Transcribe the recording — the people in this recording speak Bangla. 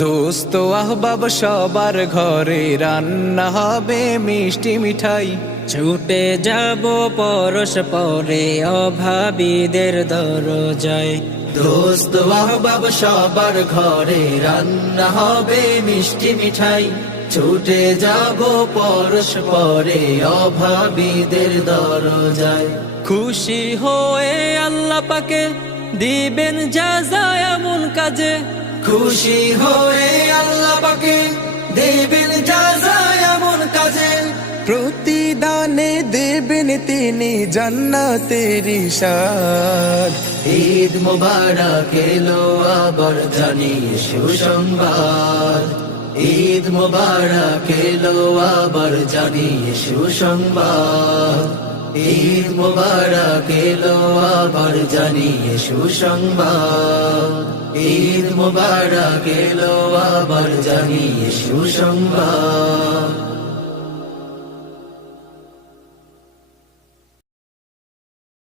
দোস্ত আহবাব সবার ঘরে রান্না হবে মিষ্টি মিঠাই, ছুটে যাব পরস্পরে অভাবীদের দরজায়। দোস্ত আহবাব সবার ঘরে রান্না হবে মিষ্টি মিঠাই, ছুটে যাব পরস্পরে অভাবীদের দরজায়। খুশি হয়ে আল্লাহ পাকে দিবেন যাজা এমন কাজে, খুশি হয়ে আল্লাহ পাকে দেবেন যাজা এমন কাজে। প্রতিদানে দেবেন তিনি জান্নাতের ইশাদ। ঈদ মোবারক এলো আবার জানিয়ে সুসংবাদ, ঈদ মোবারক এলো আবার জানিয়ে সুসংবাদ, ঈদ মোবারক এলো আবার জানিয়ে সুসংবাদ, ঈদ মোবারক এলো আবার জানিয়ে সুসংবাদ।